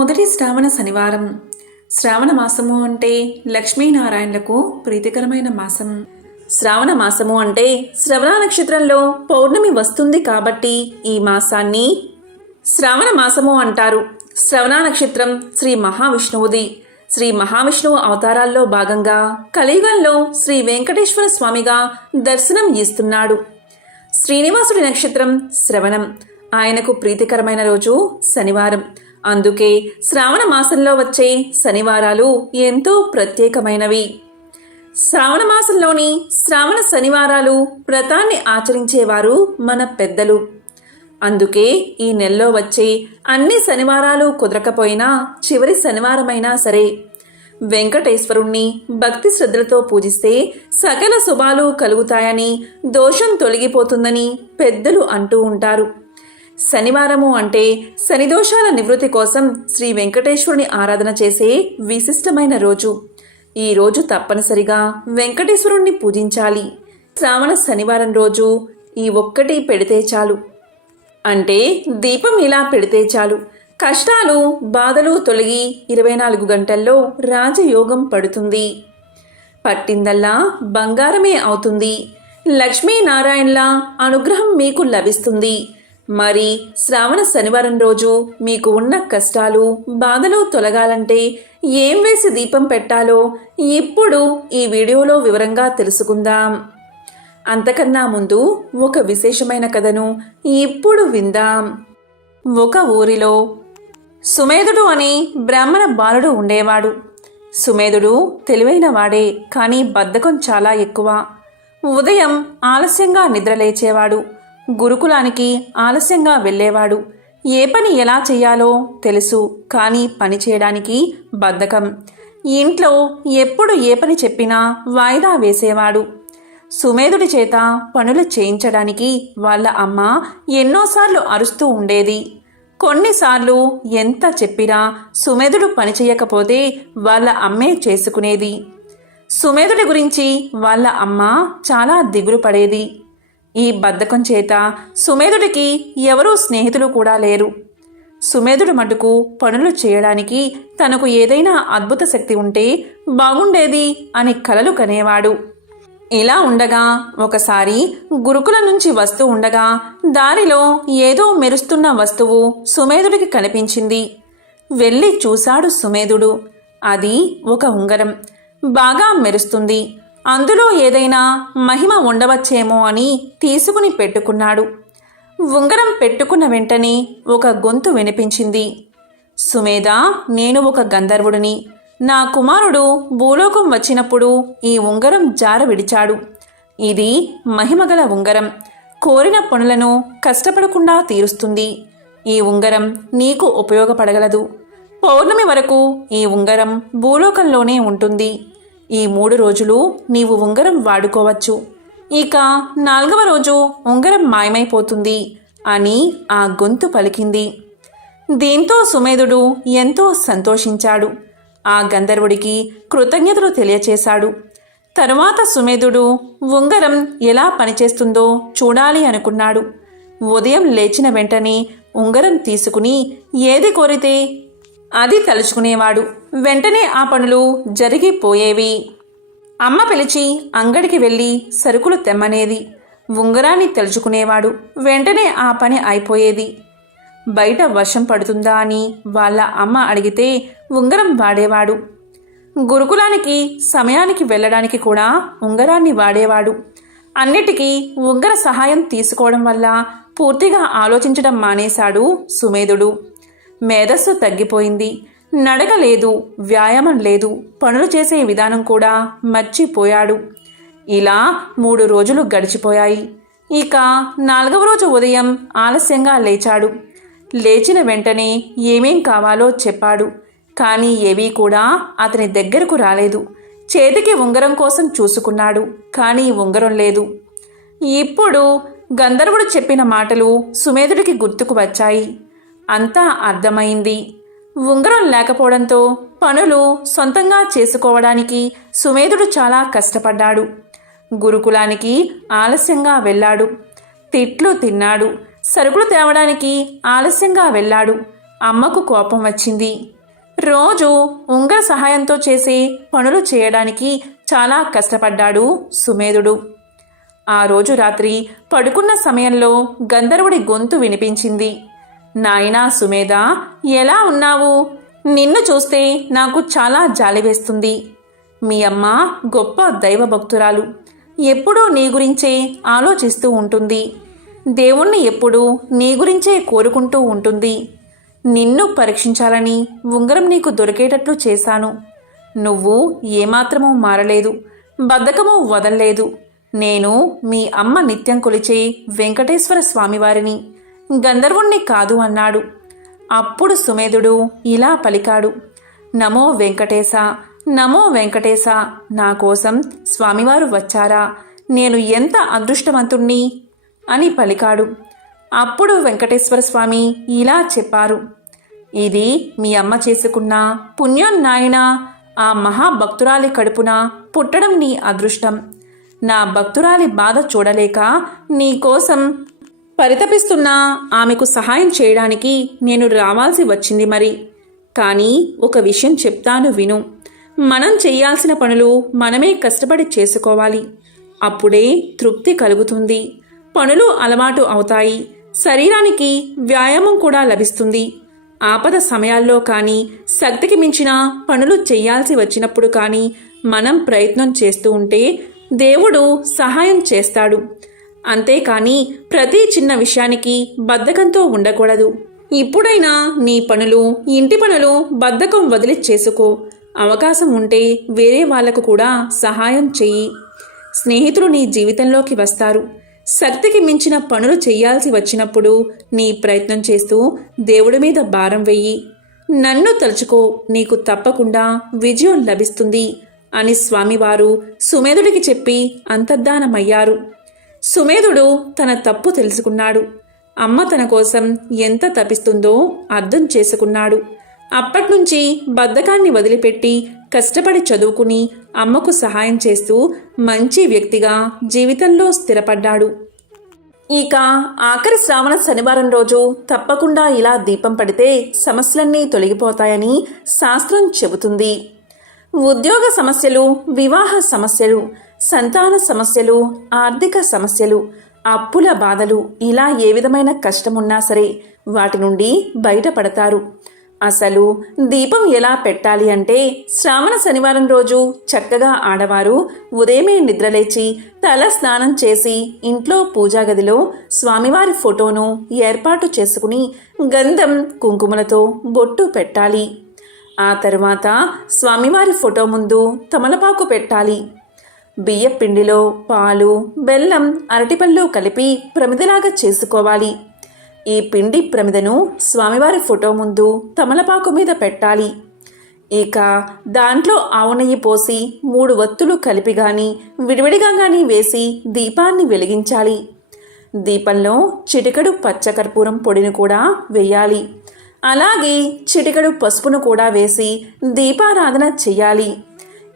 మొదటి శ్రావణ శనివారం. శ్రావణ మాసము అంటే లక్ష్మీనారాయణలకు ప్రీతికరమైన మాసం. శ్రావణ మాసము అంటే శ్రవణ నక్షత్రంలో పౌర్ణమి వస్తుంది కాబట్టి ఈ మాసాన్ని శ్రావణ మాసము అంటారు. శ్రవణ నక్షత్రం శ్రీ మహావిష్ణువుది. శ్రీ మహావిష్ణువు అవతారాల్లో భాగంగా కలియుగంలో శ్రీ వెంకటేశ్వర స్వామిగా దర్శనం ఇస్తున్నాడు శ్రీనివాసుడి నక్షత్రం శ్రవణం. ఆయనకు ప్రీతికరమైన రోజు శనివారం. అందుకే శ్రావణ మాసంలో వచ్చే శనివారాలు ఎంతో ప్రత్యేకమైనవి. శ్రావణ మాసంలోని శ్రావణ శనివారాలు వ్రతాన్ని ఆచరించేవారు మన పెద్దలు. అందుకే ఈ నెలలో వచ్చే అన్ని శనివారాలు కుదరకపోయినా చివరి శనివారమైనా సరే వెంకటేశ్వరుణ్ణి భక్తి శ్రద్ధలతో పూజిస్తే సకల శుభాలు కలుగుతాయని దోషం తొలగిపోతుందని పెద్దలు అంటూ ఉంటారు. శనివారము అంటే శనిదోషాల నివృత్తి కోసం శ్రీ వెంకటేశ్వరుని ఆరాధన చేసే విశిష్టమైన రోజు. ఈ రోజు తప్పనిసరిగా వెంకటేశ్వరుణ్ణి పూజించాలి. శ్రావణ శనివారం రోజు ఈ ఒక్కటి పెడితే చాలు. అంటే దీపం ఇలా పెడితే చాలు. కష్టాలు బాధలు తొలగి ఇరవై నాలుగు గంటల్లో రాజయోగం పడుతుంది. పట్టిందల్లా బంగారమే అవుతుంది. లక్ష్మీనారాయణల అనుగ్రహం మీకు లభిస్తుంది. మరి శ్రావణ శనివారం రోజు మీకు ఉన్న కష్టాలు బాధలు తొలగాలంటే ఏం వేసి దీపం పెట్టాలో ఇప్పుడు ఈ వీడియోలో వివరంగా తెలుసుకుందాం. అంతకన్నా ముందు ఒక విశేషమైన కథను ఇప్పుడు విందాం. ఒక ఊరిలో సుమేధుడు అని బ్రాహ్మణ బాలుడు ఉండేవాడు. సుమేధుడు తెలివైన వాడే కానీ బద్ధకం చాలా ఎక్కువ. ఉదయం ఆలస్యంగా నిద్రలేచేవాడు. గురుకులానికి ఆలస్యంగా వెళ్ళేవాడు. ఏ పని ఎలా చేయాలో తెలుసు కానీ పని చేయడానికి బద్ధకం. ఇంట్లో ఎప్పుడు ఏ పని చెప్పినా వాయిదా వేసేవాడు. సుమేధుడి చేత పనులు చేయించడానికి వాళ్ళ అమ్మ ఎన్నోసార్లు అరుస్తూ ఉండేది. కొన్నిసార్లు ఎంత చెప్పినా సుమేధుడు పని చేయకపోతే వాళ్ళ అమ్మే చేసుకునేది. సుమేధుడి గురించి వాళ్ళ అమ్మ చాలా దిగులు పడేది. ఈ బద్ధకం చేత సుమేధుడికి ఎవరూ స్నేహితులు కూడా లేరు. సుమేధుడు మటుకు పనులు చేయడానికి తనకు ఏదైనా అద్భుత శక్తి ఉంటే బాగుండేది అని కలలు కనేవాడు. ఇలా ఉండగా ఒకసారి గురుకుల నుంచి వస్తూ ఉండగా దారిలో ఏదో మెరుస్తున్న వస్తువు సుమేధుడికి కనిపించింది. వెళ్ళి చూశాడు సుమేధుడు. అది ఒక ఉంగరం. బాగా మెరుస్తుంది. అందులో ఏదైనా మహిమ ఉండవచ్చేమో అని తీసుకుని పెట్టుకున్నాడు. ఉంగరం పెట్టుకున్న వెంటనే ఒక గొంతు వినిపించింది. సుమేధ నేను ఒక గంధర్వుడిని. నా కుమారుడు భూలోకం వచ్చినప్పుడు ఈ ఉంగరం జార విడిచాడు. ఇది మహిమగల ఉంగరం. కోరిన పనులను కష్టపడకుండా తీరుస్తుంది. ఈ ఉంగరం నీకు ఉపయోగపడగలదు. పౌర్ణమి వరకు ఈ ఉంగరం భూలోకంలోనే ఉంటుంది. ఈ మూడు రోజులు నీవు ఉంగరం వాడుకోవచ్చు. ఇక నాలుగవ రోజు ఉంగరం మాయమైపోతుంది అని ఆ గొంతు పలికింది. దీంతో సుమేధుడు ఎంతో సంతోషించాడు. ఆ గంధర్వుడికి కృతజ్ఞతలు తెలియచేశాడు. తరువాత సుమేధుడు ఉంగరం ఎలా పనిచేస్తుందో చూడాలి అనుకున్నాడు. ఉదయం లేచిన వెంటనే ఉంగరం తీసుకుని ఏది కోరితే అది తలుచుకునేవాడు. వెంటనే ఆ పనులు జరిగిపోయేవి. అమ్మ పిలిచి అంగడికి వెళ్ళి సరుకులు తెమ్మనేది. ఉంగరాన్ని తలుచుకునేవాడు. వెంటనే ఆ పని అయిపోయేది. బయట వర్షం పడుతుందా అని వాళ్ళ అమ్మ అడిగితే ఉంగరం వాడేవాడు. గురుకులానికి సమయానికి వెళ్ళడానికి కూడా ఉంగరాన్ని వాడేవాడు. అన్నిటికీ ఉంగర సహాయం తీసుకోవడం వల్ల పూర్తిగా ఆలోచించడం మానేశాడు సుమేధుడు. మేధస్సు తగ్గిపోయింది. నడక లేదు వ్యాయామం లేదు పనులు చేసే విధానం కూడా మర్చిపోయాడు. ఇలా మూడు రోజులు గడిచిపోయాయి. ఇక నాలుగవ రోజు ఉదయం ఆలస్యంగా లేచాడు. లేచిన వెంటనే ఏమేం కావాలో చెప్పాడు. కానీ ఏవీ కూడా అతని దగ్గరకు రాలేదు. చేతికి ఉంగరం కోసం చూసుకున్నాడు కానీ ఉంగరం లేదు. ఇప్పుడు గంధర్వుడు చెప్పిన మాటలు సుమేధుడికి గుర్తుకు వచ్చాయి. అంతా అర్థమైంది. ఉంగరం లేకపోవడంతో పనులు సొంతంగా చేసుకోవడానికి సుమేధుడు చాలా కష్టపడ్డాడు. గురుకులానికి ఆలస్యంగా వెళ్ళాడు. తిట్లు తిన్నాడు. సరుకులు తేవడానికి ఆలస్యంగా వెళ్ళాడు. అమ్మకు కోపం వచ్చింది. రోజు ఉంగర సహాయంతో చేసే పనులు చేయడానికి చాలా కష్టపడ్డాడు సుమేధుడు. ఆ రోజు రాత్రి పడుకున్న సమయంలో గంధర్వుడి గొంతు వినిపించింది. నాయనా సుమేధ ఎలా ఉన్నావు? నిన్ను చూస్తే నాకు చాలా జాలి వేస్తుంది. మీ అమ్మ గొప్ప దైవభక్తురాలు ఎప్పుడూ నీ గురించే ఆలోచిస్తూ ఉంటుంది. దేవుణ్ణి ఎప్పుడూ నీ గురించే కోరుకుంటూ ఉంటుంది. నిన్ను పరీక్షించాలని ఉంగరం నీకు దొరికేటట్లు చేశాను. నువ్వు ఏమాత్రమూ మారలేదు. బద్ధకము వదల్లేదు. నేను మీ అమ్మ నిత్యం కొలిచే వెంకటేశ్వర స్వామివారిని. గంధర్వుణ్ణి కాదు అన్నాడు. అప్పుడు సుమేధుడు ఇలా పలికాడు. నమో వెంకటేశ నమో వెంకటేశ నా కోసం స్వామివారు వచ్చారా? నేను ఎంత అదృష్టవంతుణ్ణి? అని పలికాడు. అప్పుడు వెంకటేశ్వర స్వామి ఇలా చెప్పారు. ఇది మీ అమ్మ చేసుకున్న పుణ్యం నాయన ఆ మహాభక్తురాలి కడుపున పుట్టడం నీ అదృష్టం. నా భక్తురాలి బాధ చూడలేక నీకోసం పరితపిస్తున్న ఆమెకు సహాయం చేయడానికి నేను రావాల్సి వచ్చింది మరి. కానీ ఒక విషయం చెప్తాను విను. మనం చేయాల్సిన పనులు మనమే కష్టపడి చేసుకోవాలి. అప్పుడే తృప్తి కలుగుతుంది. పనులు అలవాటు అవుతాయి. శరీరానికి వ్యాయామం కూడా లభిస్తుంది. ఆపద సమయాల్లో కానీ శక్తికి మించిన పనులు చేయాల్సి వచ్చినప్పుడు కానీ మనం ప్రయత్నం చేస్తూ ఉంటే దేవుడు సహాయం చేస్తాడు. అంతేకాని ప్రతి చిన్న విషయానికి బద్ధకంతో ఉండకూడదు. ఇప్పుడైనా నీ పనులు ఇంటి పనులు బద్ధకం వదిలి చేసుకో. అవకాశం ఉంటే వేరే వాళ్ళకు కూడా సహాయం చెయ్యి. స్నేహితులు నీ జీవితంలోకి వస్తారు. శక్తికి మించిన పనులు చేయాల్సి వచ్చినప్పుడు నీ ప్రయత్నం చేస్తూ దేవుడి మీద భారం వెయ్యి. నన్ను తలుచుకో నీకు తప్పకుండా విజయం లభిస్తుంది అని స్వామివారు సుమేధుడికి చెప్పి అంతర్ధానమయ్యారు. సుమేధుడు తన తప్పు తెలుసుకున్నాడు. అమ్మ తన కోసం ఎంత తపిస్తుందో అర్థం చేసుకున్నాడు. అప్పట్నుంచి బద్ధకాన్ని వదిలిపెట్టి కష్టపడి చదువుకుని అమ్మకు సహాయం చేస్తూ మంచి వ్యక్తిగా జీవితంలో స్థిరపడ్డాడు. ఇక ఆఖరి శ్రావణ శనివారం రోజు తప్పకుండా ఇలా దీపం పడితే సమస్యలన్నీ తొలగిపోతాయని శాస్త్రం చెబుతుంది. ఉద్యోగ సమస్యలు వివాహ సమస్యలు సంతాన సమస్యలు ఆర్థిక సమస్యలు అప్పుల బాధలు ఇలా ఏ విధమైన కష్టమున్నా సరే వాటి నుండి బయటపడతారు. అసలు దీపం ఎలా పెట్టాలి అంటే శ్రావణ శనివారం రోజు చక్కగా ఆడవారు ఉదయమే నిద్రలేచి తల స్నానం చేసి ఇంట్లో పూజా గదిలో స్వామివారి ఫోటోను ఏర్పాటు చేసుకుని గంధం కుంకుమలతో బొట్టు పెట్టాలి. ఆ తర్వాత స్వామివారి ఫోటో ముందు తమలపాకు పెట్టాలి. బియ్య పిండిలో పాలు బెల్లం అరటిపళ్ళు కలిపి ప్రమిదలాగా చేసుకోవాలి. ఈ పిండి ప్రమిదను స్వామివారి ఫోటో ముందు తమలపాకు మీద పెట్టాలి. ఇక దాంట్లో ఆవు నెయ్యి పోసి మూడు వత్తులు కలిపి గాని విడివిడిగా గాని వేసి దీపాన్ని వెలిగించాలి. దీపంలో చిటికడు పచ్చకర్పూరం పొడిని కూడా వేయాలి. అలాగే చిటికడు పసుపును కూడా వేసి దీపారాధన చేయాలి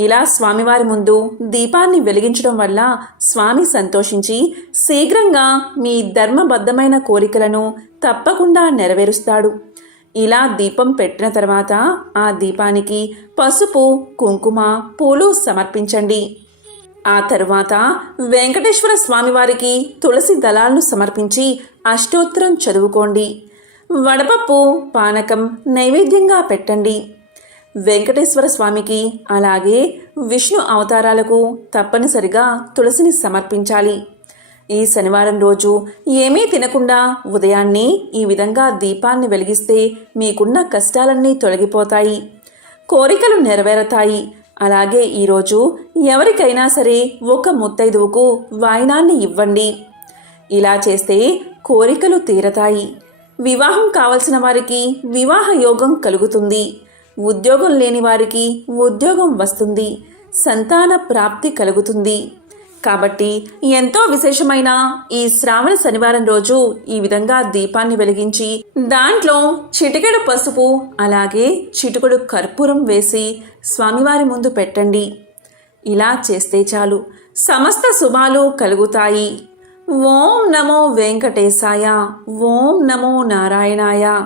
ఇలా స్వామివారి ముందు దీపాన్ని వెలిగించడం వల్ల స్వామి సంతోషించి శీఘ్రంగా మీ ధర్మబద్ధమైన కోరికలను తప్పకుండా నెరవేరుస్తాడు. ఇలా దీపం పెట్టిన తర్వాత ఆ దీపానికి పసుపు కుంకుమ పూలు సమర్పించండి. ఆ తరువాత వెంకటేశ్వర స్వామివారికి తులసి దళాలను సమర్పించి అష్టోత్తరం చదువుకోండి. వడపప్పు పానకం నైవేద్యంగా పెట్టండి. వెంకటేశ్వర స్వామికి అలాగే విష్ణు అవతారాలకు తప్పనిసరిగా తులసిని సమర్పించాలి. ఈ శనివారం రోజు ఏమీ తినకుండా ఉదయాన్నే ఈ విధంగా దీపాన్ని వెలిగిస్తే మీకున్న కష్టాలన్నీ తొలగిపోతాయి. కోరికలు నెరవేరతాయి. అలాగే ఈరోజు ఎవరికైనా సరే ఒక ముత్తైదువుకు వాయినాన్ని ఇవ్వండి. ఇలా చేస్తే కోరికలు తీరతాయి. వివాహం కావలసిన వారికి వివాహ యోగం కలుగుతుంది. ఉద్యోగం లేని వారికి ఉద్యోగం వస్తుంది సంతాన ప్రాప్తి కలుగుతుంది. కాబట్టి ఎంతో విశేషమైన ఈ శ్రావణ శనివారం రోజు ఈ విధంగా దీపాన్ని వెలిగించి దాంట్లో చిటికెడు పసుపు అలాగే చిటికెడు కర్పూరం వేసి స్వామివారి ముందు పెట్టండి. ఇలా చేస్తే చాలు. సమస్త శుభాలు కలుగుతాయి. ఓం నమో వెంకటేశాయ. ఓం నమో నారాయణాయ.